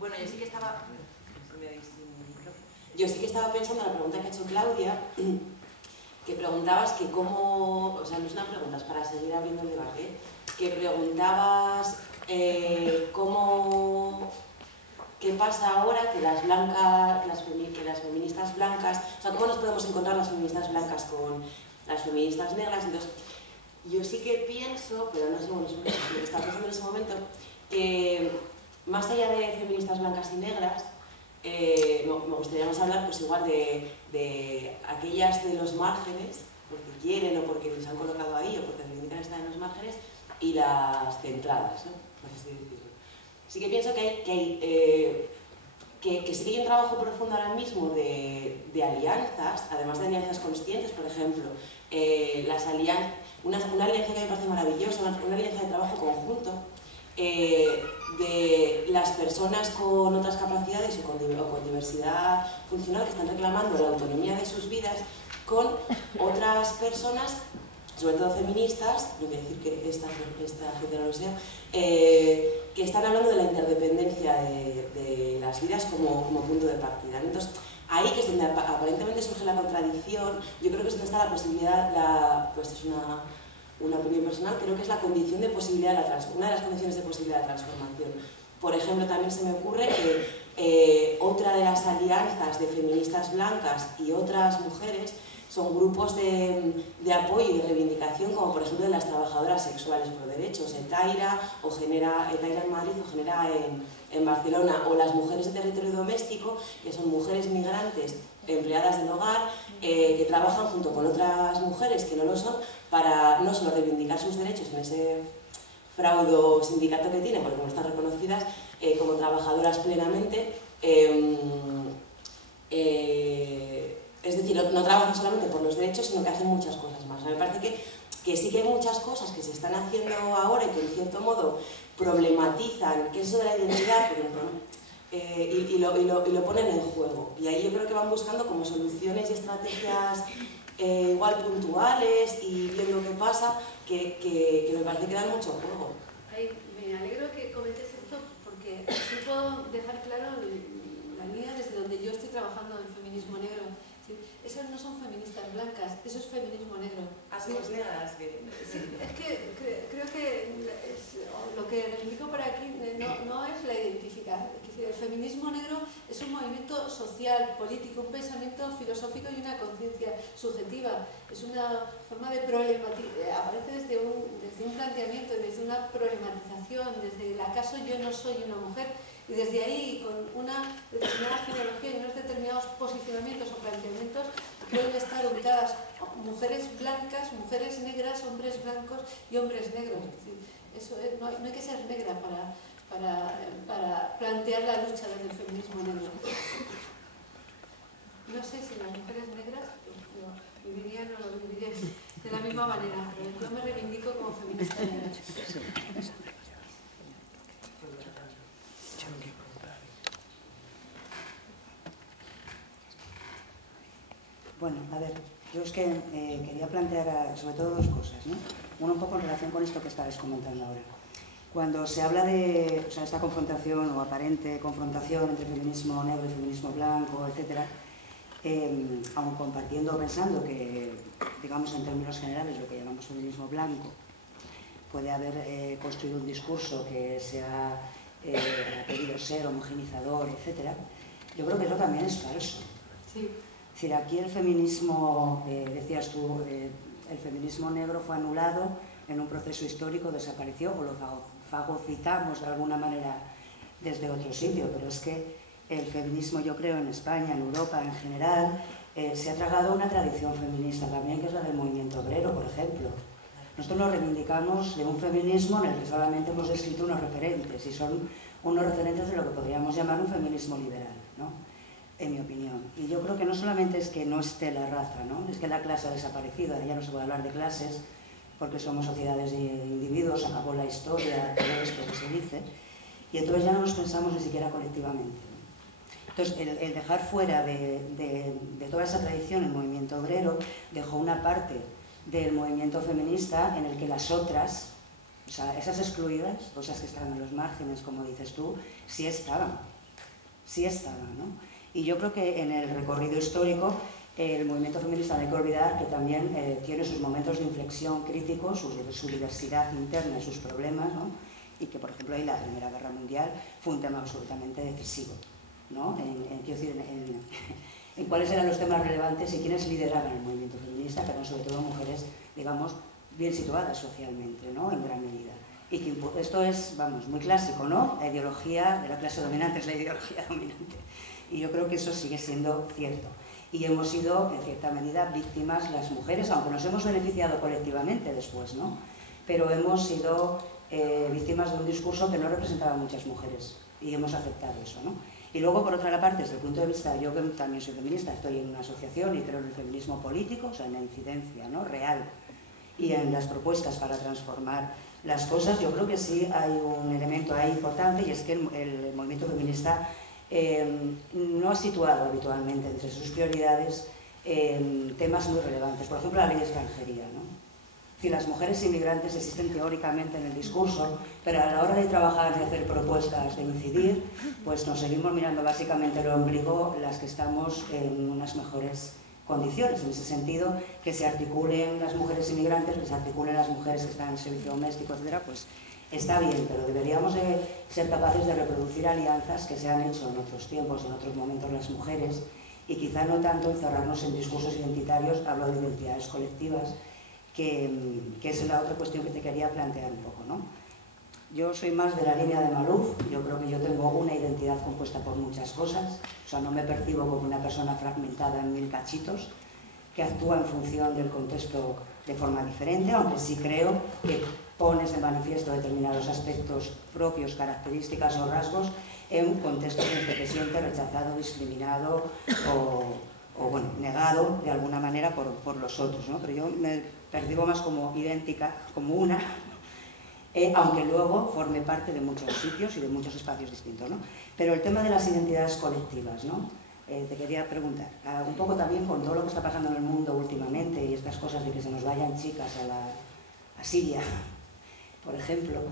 Bueno, yo sí que estaba... Yo sí que estaba pensando en la pregunta que ha hecho Claudia, que preguntabas que cómo... O sea, no es una pregunta, es para seguir abriendo el debate, que preguntabas cómo... ¿Qué pasa ahora que las blancas, que las feministas blancas... O sea, ¿cómo nos podemos encontrar las feministas blancas con las feministas negras? Entonces, yo sí que pienso, pero no sé lo que estaba pensando en ese momento, que más allá de feministas blancas y negras, me gustaría más hablar pues igual de aquellas de los márgenes, porque quieren o porque les han colocado ahí o porque reivindican estar en los márgenes, y las centradas, ¿no? No sé si decirlo. Sí que pienso que sí que hay un trabajo profundo ahora mismo de alianzas, además de alianzas conscientes, por ejemplo, una alianza que me parece maravillosa, una alianza de trabajo conjunto, de las personas con otras capacidades o con diversidad funcional que están reclamando la autonomía de sus vidas con otras personas, sobre todo feministas, no quiero decir que esta gente no lo sea, que están hablando de la interdependencia de las vidas como punto de partida. Entonces, ahí que es donde aparentemente surge la contradicción, yo creo que es donde está la posibilidad, pues es una opinión personal, creo que es la condición de posibilidad una de las condiciones de posibilidad de transformación. Por ejemplo, también se me ocurre que otra de las alianzas de feministas blancas y otras mujeres son grupos de apoyo y de reivindicación, como por ejemplo de las trabajadoras sexuales por derechos, ETAIRA en Madrid o Genera en Barcelona, o las mujeres de territorio doméstico, que son mujeres migrantes empleadas del hogar, que trabajan junto con otras mujeres que no lo son, para no solo reivindicar sus derechos en ese fraudo sindicato que tienen, porque no están reconocidas como trabajadoras plenamente, es decir, no trabajan solamente por los derechos, sino que hacen muchas cosas más. Me parece que sí que hay muchas cosas que se están haciendo ahora y que en cierto modo problematizan, que es eso de la identidad, y lo ponen en juego. Y ahí yo creo que van buscando como soluciones y estrategias igual puntuales y viendo qué pasa, que me parece que dan mucho juego. Ay, me alegro que comentes esto porque así puedo dejar claro la línea desde donde yo estoy trabajando en el feminismo negro. Esas no son feministas blancas, eso es feminismo negro. Así es, negras. Sí, es que creo que lo que reivindico por aquí no es la identificación. El feminismo negro es un movimiento social, político, un pensamiento filosófico y una conciencia subjetiva. Es una forma de problematizar, aparece desde un planteamiento, desde una problematización, desde el acaso yo no soy una mujer. Y desde ahí, con una determinada genealogía y unos determinados posicionamientos o planteamientos, pueden estar ubicadas mujeres blancas, mujeres negras, hombres blancos y hombres negros. Es decir, eso no hay que ser negra para plantear la lucha desde el feminismo negro. No sé si las mujeres negras lo vivirían o lo vivirían de la misma manera, pero yo me reivindico como feminista negra. Bueno, a ver, yo es que quería plantear sobre todo dos cosas, ¿no? Una un poco en relación con esto que estabais comentando ahora. Cuando se habla de esta confrontación o aparente confrontación entre feminismo negro y feminismo blanco, etc., aun compartiendo o pensando que, digamos en términos generales, lo que llamamos feminismo blanco, puede haber construido un discurso que ha querido ser homogenizador, etc., yo creo que eso también es falso. Sí. Es decir, aquí el feminismo, decías tú, el feminismo negro fue anulado en un proceso histórico, desapareció o lo fagocitamos de alguna manera desde otro sitio, pero es que el feminismo, yo creo, en España, en Europa en general, se ha tragado una tradición feminista también, que es la del movimiento obrero, por ejemplo. Nosotros nos reivindicamos de un feminismo en el que solamente hemos escrito unos referentes, y son unos referentes de lo que podríamos llamar un feminismo liberal, ¿no? En mi opinión. Y yo creo que no solamente es que no esté la raza, ¿no? Es que la clase ha desaparecido, ya no se puede hablar de clases, porque somos sociedades de individuos, acabó la historia, todo esto que se dice, y entonces ya no nos pensamos ni siquiera colectivamente. Entonces, el dejar fuera de toda esa tradición el movimiento obrero dejó una parte del movimiento feminista en el que las otras, o sea, esas excluidas, o esas que estaban en los márgenes, como dices tú, sí estaban. sí estaba, ¿no? Y yo creo que en el recorrido histórico el movimiento feminista no hay que olvidar que también tiene sus momentos de inflexión críticos, su diversidad interna y sus problemas, ¿no? Y que, por ejemplo, ahí la Primera Guerra Mundial fue un tema absolutamente decisivo, ¿no? En cuáles eran los temas relevantes y quiénes lideraban el movimiento feminista, que eran sobre todo mujeres, digamos, bien situadas socialmente, ¿no? En gran medida. Y que esto es, vamos, muy clásico, ¿no? La ideología de la clase dominante es la ideología dominante. Y yo creo que eso sigue siendo cierto. Y hemos sido, en cierta medida, víctimas las mujeres, aunque nos hemos beneficiado colectivamente después, ¿no? Pero hemos sido víctimas de un discurso que no representaba a muchas mujeres y hemos aceptado eso, ¿no? Y luego, por otra parte, desde el punto de vista, yo que también soy feminista, estoy en una asociación y creo en el feminismo político, o sea, en la incidencia, ¿no? Real y en las propuestas para transformar las cosas. Yo creo que sí hay un elemento ahí importante, y es que el movimiento feminista no ha situado habitualmente entre sus prioridades temas muy relevantes. Por ejemplo, la ley de extranjería, ¿no? Es decir, las mujeres inmigrantes existen teóricamente en el discurso, pero a la hora de trabajar, de hacer propuestas, de incidir, pues nos seguimos mirando básicamente el ombligo las que estamos en unas mejores condiciones. En ese sentido, que se articulen las mujeres inmigrantes, que se articulen las mujeres que están en el servicio doméstico, etcétera, pues está bien, pero deberíamos ser capaces de reproducir alianzas que se han hecho en otros tiempos, en otros momentos las mujeres, y quizá no tanto encerrarnos en discursos identitarios. Hablo de identidades colectivas, que es la otra cuestión que te quería plantear un poco, ¿no? Yo soy más de la línea de Maluf. Yo creo que yo tengo una identidad compuesta por muchas cosas, o sea, no me percibo como una persona fragmentada en 1000 cachitos, que actúa en función del contexto de forma diferente, aunque sí creo que pones de manifiesto determinados aspectos propios, características o rasgos en contextos en los que te sientes rechazado, discriminado o bueno, negado de alguna manera por los otros, ¿no? Pero yo me percibo más como idéntica, como una, aunque luego forme parte de muchos sitios y de muchos espacios distintos, ¿no? Pero el tema de las identidades colectivas, ¿no? Te quería preguntar, un poco también con todo lo que está pasando en el mundo últimamente y estas cosas de que se nos vayan chicas a Siria, por ejemplo,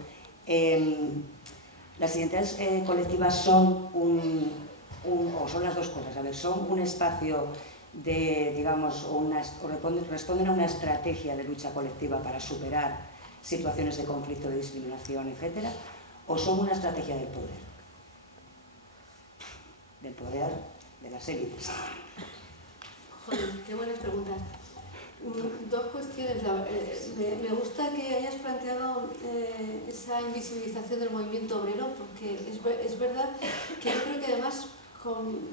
las identidades colectivas son o son las dos cosas, a ver, son un espacio de, digamos, responden a una estrategia de lucha colectiva para superar situaciones de conflicto, de discriminación, etcétera, o son una estrategia del poder de las élites. Joder, qué buenas preguntas. Dos cuestiones. Me gusta que hayas planteado esa invisibilización del movimiento obrero, porque es verdad que yo creo que además con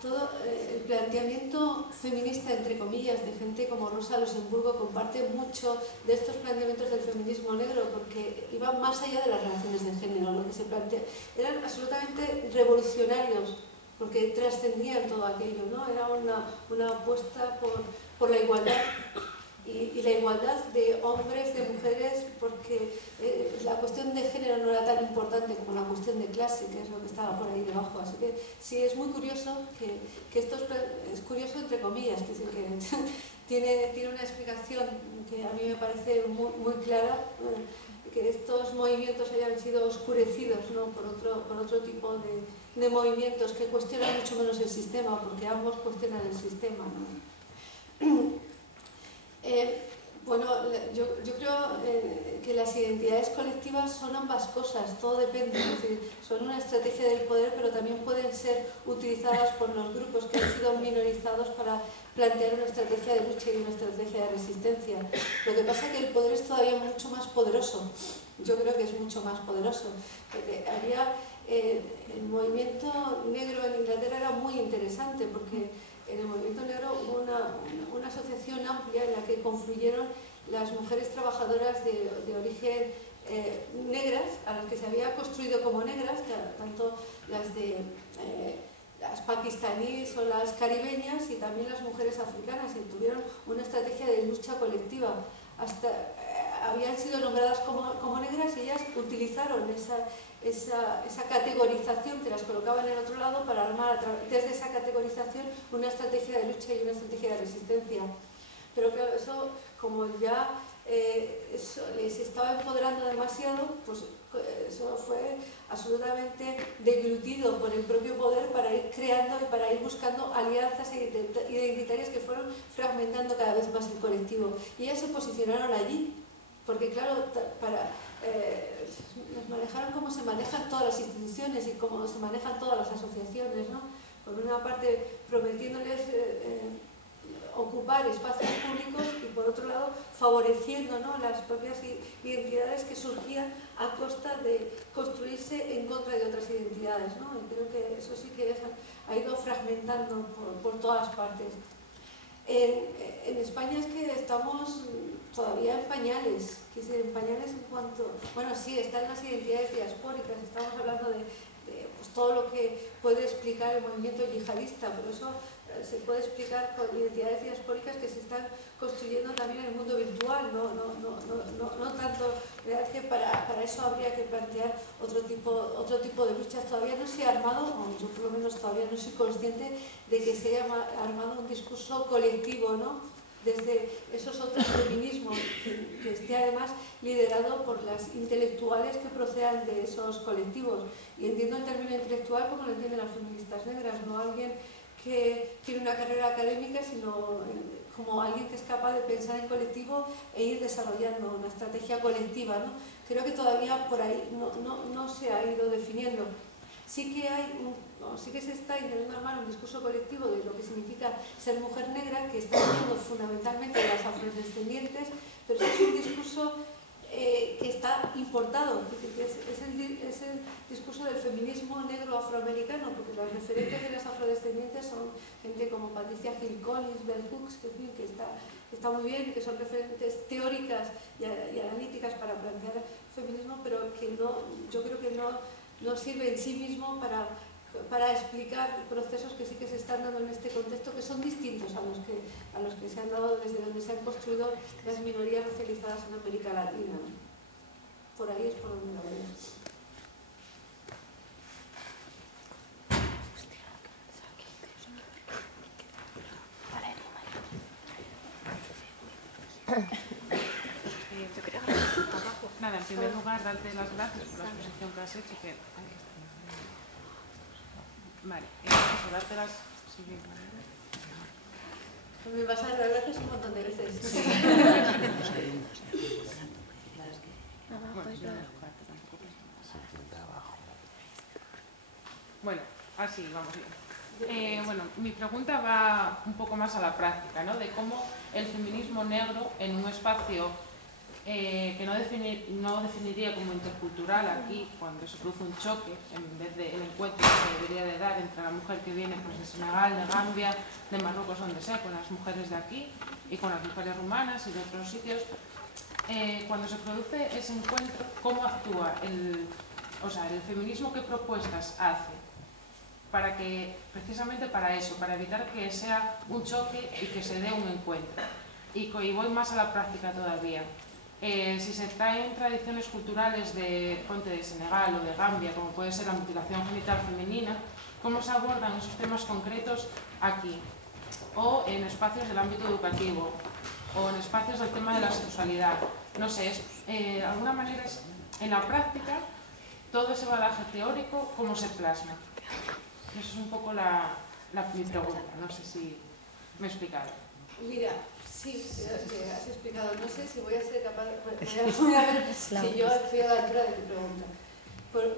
todo el planteamiento feminista, entre comillas, de gente como Rosa Luxemburgo, comparte mucho de estos planteamientos del feminismo negro, porque iban más allá de las relaciones de género. Lo que se plantea eran absolutamente revolucionarios, porque trascendían todo aquello, ¿no? Era una apuesta por la igualdad y la igualdad de hombres, de mujeres, porque la cuestión de género no era tan importante como la cuestión de clase, que es lo que estaba por ahí debajo. Así que sí, es muy curioso que esto es curioso entre comillas, que tiene una explicación que a mí me parece muy clara, que estos movimientos hayan sido oscurecidos, ¿no? por otro tipo de movimientos que cuestionan mucho menos el sistema, porque ambos cuestionan el sistema, ¿no? Bueno, yo creo que las identidades colectivas son ambas cosas, todo depende, es decir, son una estrategia del poder, pero también pueden ser utilizadas por los grupos que han sido minorizados para plantear una estrategia de lucha y una estrategia de resistencia. Lo que pasa es que el poder es todavía mucho más poderoso, yo creo que es mucho más poderoso, porque el movimiento negro en Inglaterra era muy interesante, porque en el movimiento negro hubo una asociación amplia en la que confluyeron las mujeres trabajadoras de origen negras, a las que se había construido como negras, tanto las pakistaníes o las caribeñas, y también las mujeres africanas, y tuvieron una estrategia de lucha colectiva. Habían sido nombradas como negras y ellas utilizaron esa categorización que las colocaba en el otro lado para armar desde esa categorización una estrategia de lucha y una estrategia de resistencia. Pero claro, eso, como ya les estaba empoderando demasiado, pues eso fue absolutamente deglutido por el propio poder para ir creando y para ir buscando alianzas identitarias que fueron fragmentando cada vez más el colectivo. Y ellas se posicionaron allí, porque claro, nos manejaron como se manejan todas las instituciones y como se manejan todas las asociaciones, ¿no? Por una parte prometiéndoles ocupar espacios públicos y por otro lado favoreciendo, ¿no?, las propias identidades que surgían a costa de construirse en contra de otras identidades, ¿no? Y creo que eso sí que ha ido fragmentando por todas partes. En España es que estamos todavía en pañales, en pañales en cuanto... Bueno, sí, están las identidades diaspóricas, estamos hablando de pues, todo lo que puede explicar el movimiento yihadista, pero eso se puede explicar con identidades diaspóricas que se están construyendo también en el mundo virtual, no tanto, ¿verdad?, que para eso habría que plantear otro tipo de luchas. Todavía no se ha armado, o yo por lo menos todavía no soy consciente de que se haya armado un discurso colectivo, ¿no?, desde esos otros feminismos, que esté además liderado por las intelectuales que procedan de esos colectivos. Y entiendo el término intelectual como lo entienden las feministas negras, no alguien que tiene una carrera académica, sino como alguien que es capaz de pensar en colectivo e ir desarrollando una estrategia colectiva, ¿no? Creo que todavía por ahí no se ha ido definiendo. Sí que se está intentando armar un discurso colectivo de lo que significa ser mujer negra, que está viniendo fundamentalmente de las afrodescendientes, pero es un discurso que está importado, es el discurso del feminismo negro afroamericano, porque los referentes de las afrodescendientes son gente como Patricia Hill Collins, Bell Hooks, que está muy bien y que son referentes teóricas y analíticas para plantear feminismo, pero que yo creo que no sirve en sí mismo para explicar procesos que sí que se están dando en este contexto, que son distintos a los que se han dado desde donde se han construido las minorías racializadas en América Latina. Por ahí es por donde lo veo. Nada, en primer lugar, darte las gracias por la exposición que has hecho. Vale, darte las... Me vas a dar gracias un montón de veces. Sí. Bueno, así vamos bien. Bueno, mi pregunta va un poco más a la práctica, ¿no? De cómo el feminismo negro en un espacio que no definiría como intercultural aquí, cuando se produce un choque, en vez del encuentro que se debería de dar entre la mujer que viene pues, de Senegal, de Gambia, de Marruecos, donde sea, con las mujeres de aquí y con las mujeres rumanas y de otros sitios, cuando se produce ese encuentro, ¿cómo actúa el feminismo? ¿Qué propuestas hace? Para que, precisamente para eso, para evitar que sea un choque y que se dé un encuentro. Y voy más a la práctica todavía. Si se traen tradiciones culturales de Senegal o de Gambia, como puede ser la mutilación genital femenina, ¿cómo se abordan esos temas concretos aquí? O en espacios del ámbito educativo, o en espacios del tema de la sexualidad. No sé, de alguna manera es, en la práctica, todo ese bagaje teórico, ¿cómo se plasma? Eso es un poco mi pregunta, no sé si me he explicado. Mira, sí, que has explicado. No sé si voy a ser capaz de... Voy a ver si yo estoy a la altura de tu pregunta.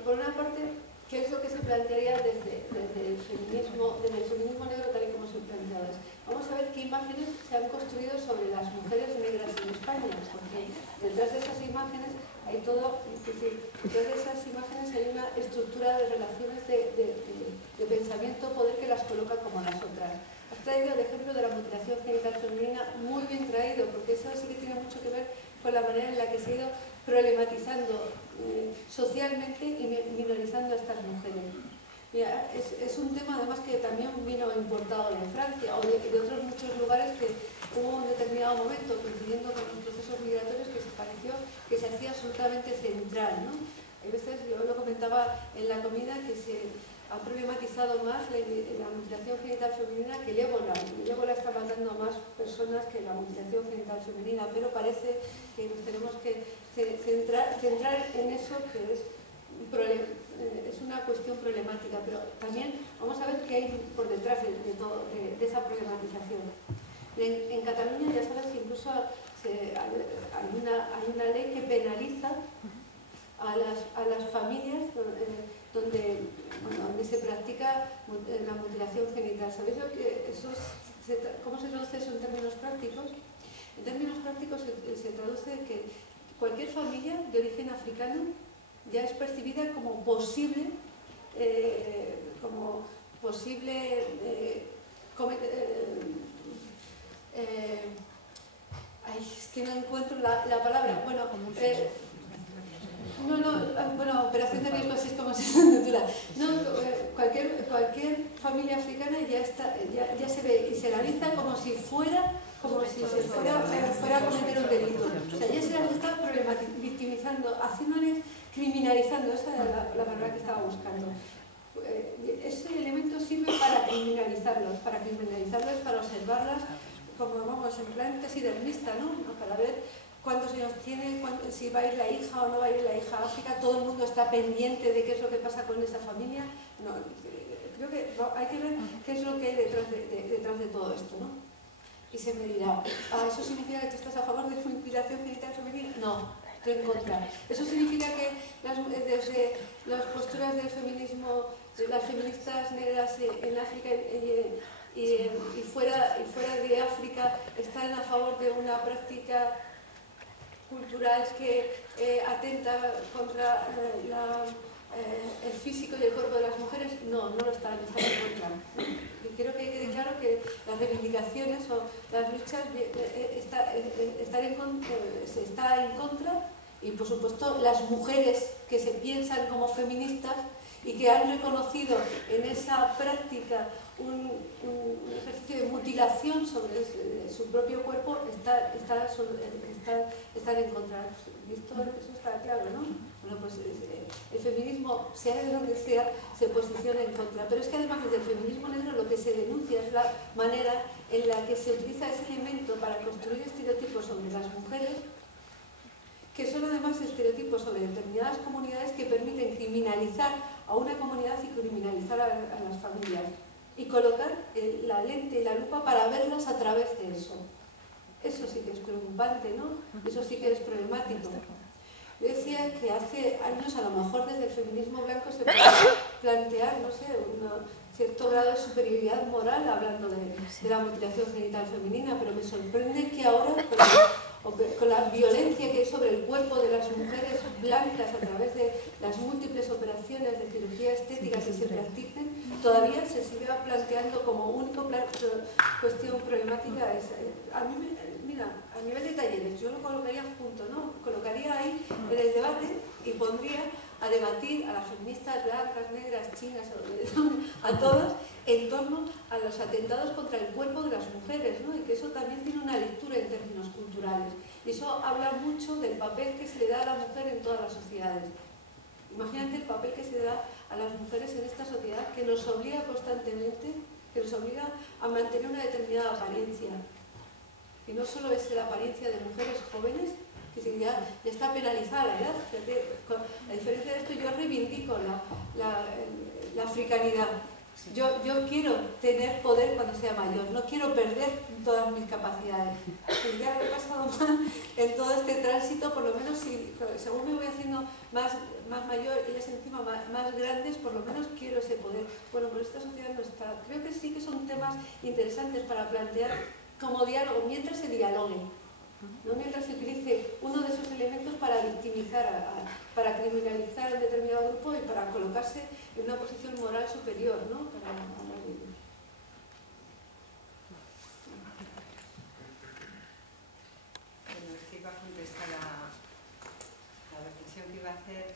Por una parte, ¿qué es lo que se plantearía desde el feminismo negro tal y como se planteado? Vamos a ver qué imágenes se han construido sobre las mujeres negras en España, porque detrás de esas imágenes hay todo, es decir, detrás de esas imágenes hay una estructura de relaciones de pensamiento, poder que las coloca como las otras. Has traído el ejemplo de la mutilación genital femenina, muy bien traído, porque eso sí que tiene mucho que ver con la manera en la que se ha ido problematizando socialmente y minorizando a estas mujeres. Mira, es un tema además que también vino importado de Francia o de otros muchos lugares, que hubo un determinado momento, coincidiendo con los procesos migratorios, que se pareció que se hacía absolutamente central, ¿no? Hay veces, yo lo comentaba en la comida, que se han problematizado problematizado más la mutilación genital femenina que el ébola. El ébola está matando a más personas que la mutilación genital femenina, pero parece que nos tenemos que centrar en eso, que es una cuestión problemática, pero también vamos a ver qué hay por detrás de esa problematización. En Cataluña ya sabes que incluso hay una ley que penaliza a las familias donde se practica la mutilación genital. ¿Sabéis cómo se traduce eso en términos prácticos? En términos prácticos se traduce que cualquier familia de origen africano ya es percibida como posible es que no encuentro la palabra. Bueno, operación de riesgo, así es como se titula. Cualquier familia africana ya se ve y se analiza como si se fuera a cometer un delito. O sea, ya se las está victimizando, haciéndoles, criminalizando. Esa era la palabra que estaba buscando. Ese elemento sirve para criminalizarlos, para observarlas como, vamos, en plan taxidermista, ¿no? Para ver cuántos años tiene, si va a ir la hija o no va a ir la hija a África. Todo el mundo está pendiente de qué es lo que pasa con esa familia. No, creo que hay que ver qué es lo que hay detrás de todo esto, ¿no? Y se me dirá, ¿eso significa que tú estás a favor de la mutilación genital femenina? No, estoy en contra. ¿Eso significa que desde las posturas del feminismo, de las feministas negras en África y fuera de África están a favor de una práctica cultural que atenta contra el físico y el cuerpo de las mujeres? No, no lo están en contra. Y creo que quede claro que las reivindicaciones o las luchas se está en contra, y por supuesto las mujeres que se piensan como feministas y que han reconocido en esa práctica un ejercicio de mutilación sobre su propio cuerpo, están en contra. ¿Visto? Eso está claro, ¿no? Bueno, pues el feminismo, sea de donde sea, se posiciona en contra. Pero es que además desde el feminismo negro lo que se denuncia es la manera en la que se utiliza ese elemento para construir estereotipos sobre las mujeres, que son además estereotipos sobre determinadas comunidades que permiten criminalizar a una comunidad y criminalizar a las familias, y colocar la lente y la lupa para verlas a través de eso. Eso sí que es preocupante, ¿no? Eso sí que es problemático. Yo decía que hace años, a lo mejor desde el feminismo blanco se puede plantear, no sé, un cierto grado de superioridad moral hablando de la mutilación genital femenina, pero me sorprende que ahora, con la violencia que hay sobre el cuerpo de las mujeres blancas a través de las múltiples operaciones de cirugía estética que se practiquen, todavía se siga planteando como única cuestión problemática. Mira, a nivel de talleres, yo lo colocaría junto, ¿no? Colocaría ahí en el debate y pondría a debatir a las feministas blancas, negras, chinas, a todas, en torno a los atentados contra el cuerpo de las mujeres, ¿no? Y que eso también tiene una lectura en términos culturales. Y eso habla mucho del papel que se le da a la mujer en todas las sociedades. Imagínate el papel que se le da a las mujeres en esta sociedad, que nos obliga constantemente, que nos obliga a mantener una determinada apariencia. Y no solo es la apariencia de mujeres jóvenes, que ya está penalizada la edad. A diferencia de esto, yo reivindico la africanidad. Yo quiero tener poder cuando sea mayor, no quiero perder todas mis capacidades. Y ya he pasado mal en todo este tránsito, por lo menos según me voy haciendo más mayor, ellas encima más grandes, por lo menos quiero ese poder. Bueno, pero esta sociedad no está. Creo que sí que son temas interesantes para plantear como diálogo, mientras se dialogue. No mientras se utilice uno de esos elementos para victimizar, para criminalizar a un determinado grupo y para colocarse en una posición moral superior, ¿no? Para hablar de ellos. Bueno, es que iba a contestar la reflexión que iba a hacer.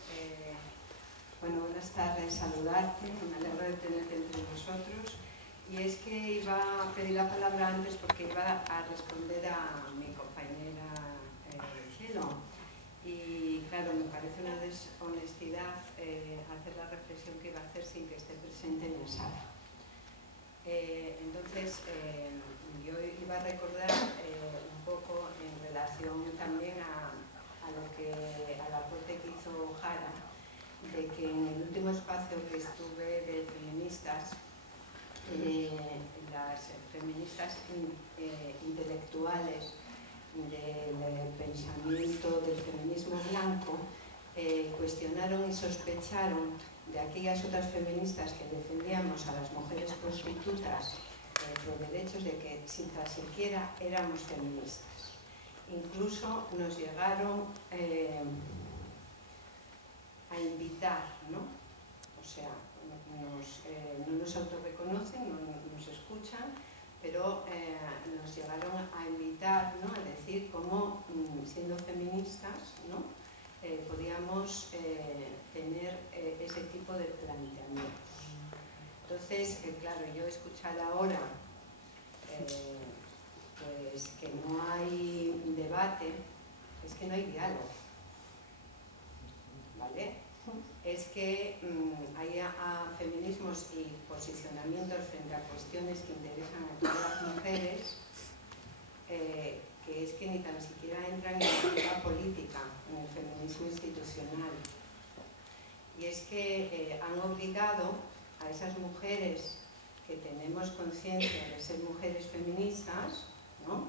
Bueno, buenas tardes, saludarte, me alegro de tenerte entre nosotros. Y es que iba a pedir la palabra antes porque iba a responder a mi compañera Cielo. Y claro, me parece una deshonestidad hacer la reflexión que iba a hacer sin que esté presente en el las feministas intelectuales del pensamiento del feminismo blanco cuestionaron y sospecharon de aquellas otras feministas que defendíamos a las mujeres prostitutas por derechos, de que sin tan siquiera éramos feministas. Incluso nos llegaron a invitar, ¿no? O sea, no nos autorreconocen, no nos escuchan, pero nos llegaron a invitar, ¿no? A decir cómo, siendo feministas, ¿no? Podíamos tener ese tipo de planteamientos. Entonces, claro, yo escuchar ahora pues que no hay debate, es que no hay diálogo, ¿vale? Es que hay feminismos y posicionamientos frente a cuestiones que interesan a todas las mujeres, que es que ni tan siquiera entran en la vida política, en el feminismo institucional. Y es que han obligado a esas mujeres que tenemos conciencia de ser mujeres feministas, ¿no?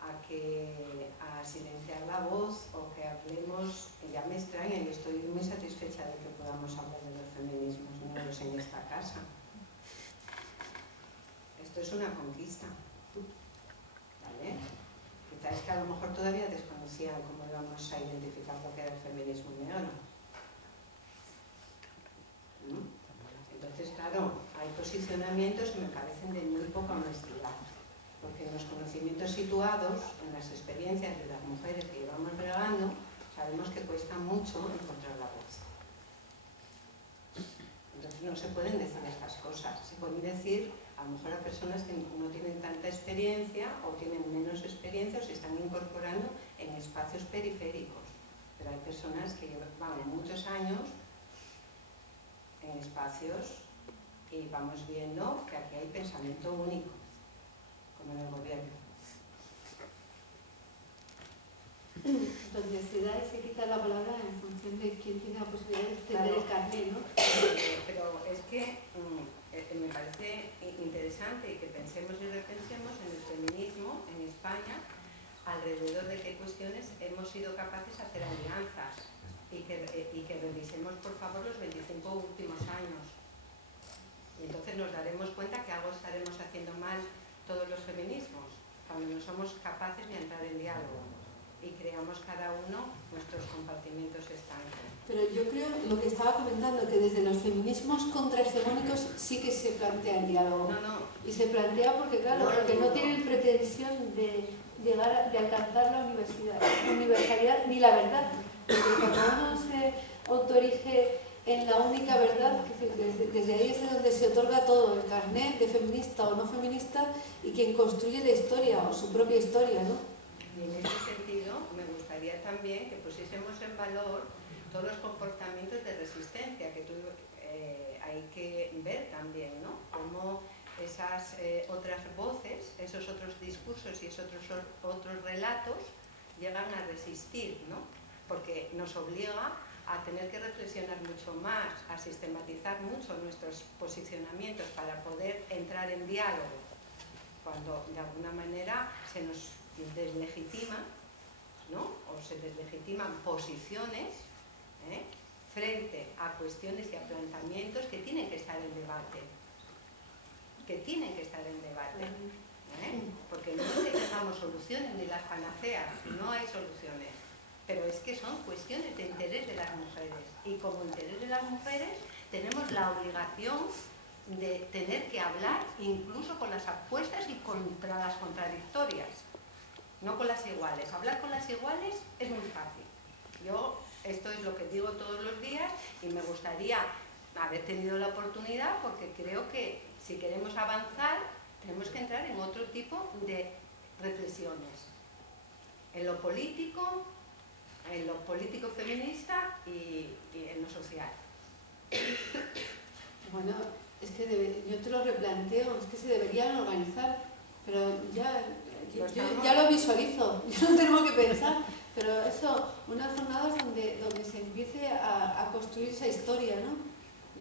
a silenciar la voz, o que hablemos, ya me extraña, y estoy muy satisfecha de que podamos hablar de los feminismos nuevos en esta casa. Esto es una conquista, ¿vale? Quizás es que a lo mejor todavía desconocían cómo íbamos a identificar lo que era el feminismo negro. Entonces, claro, hay posicionamientos que me parecen de muy poca honestidad, porque en los conocimientos situados, en las experiencias de las mujeres que llevamos bregando, sabemos que cuesta mucho encontrar la voz. Entonces no se pueden decir estas cosas, se pueden decir a lo mejor a personas que no tienen tanta experiencia o tienen menos experiencia o se están incorporando en espacios periféricos, pero hay personas que llevan muchos años en espacios y vamos viendo que aquí hay pensamiento único, como en el gobierno. Donde se da y se quita la palabra en función de quién tiene la posibilidad de tener el carnet, ¿no? Pero es que me parece interesante que pensemos y repensemos en el feminismo en España, alrededor de qué cuestiones hemos sido capaces de hacer alianzas, y que revisemos, por favor, los 25 últimos años. Y entonces nos daremos cuenta que algo estaremos haciendo mal todos los feminismos, cuando no somos capaces de entrar en diálogo y creamos cada uno nuestros compartimentos estancos. Pero yo creo, lo que estaba comentando, que desde los feminismos contrahegemónicos sí que se plantea el diálogo. Y se plantea porque, claro, porque no tienen pretensión de llegar, de alcanzar la universalidad ni la verdad. Porque cuando uno se autoerige en la única verdad, desde ahí es donde se otorga todo, el carnet de feminista o no feminista, y quien construye la historia o su propia historia, ¿no? Y en ese sentido me gustaría también que pusiésemos en valor todos los comportamientos de resistencia que hay que ver también, ¿no? Cómo esas otras voces, esos otros discursos y esos otros relatos llegan a resistir, ¿no? Porque nos obliga a tener que reflexionar mucho más, a sistematizar mucho nuestros posicionamientos para poder entrar en diálogo, cuando de alguna manera se nos deslegitima, ¿no? O se deslegitiman posiciones frente a cuestiones y a planteamientos que tienen que estar en debate, porque no es que tengamos soluciones ni las panaceas, no hay soluciones, pero es que son cuestiones de interés de las mujeres, y como interés de las mujeres tenemos la obligación de tener que hablar incluso con las opuestas y contra las contradictorias, no con las iguales. Hablar con las iguales es muy fácil. Yo esto es lo que digo todos los días y me gustaría haber tenido la oportunidad, porque creo que si queremos avanzar tenemos que entrar en otro tipo de reflexiones, en lo político feminista y en lo social. Bueno, es que yo te lo replanteo, es que se deberían organizar, pero ya lo visualizo, yo no tengo que pensar, pero eso, unas jornadas donde se empiece a construir esa historia, ¿no?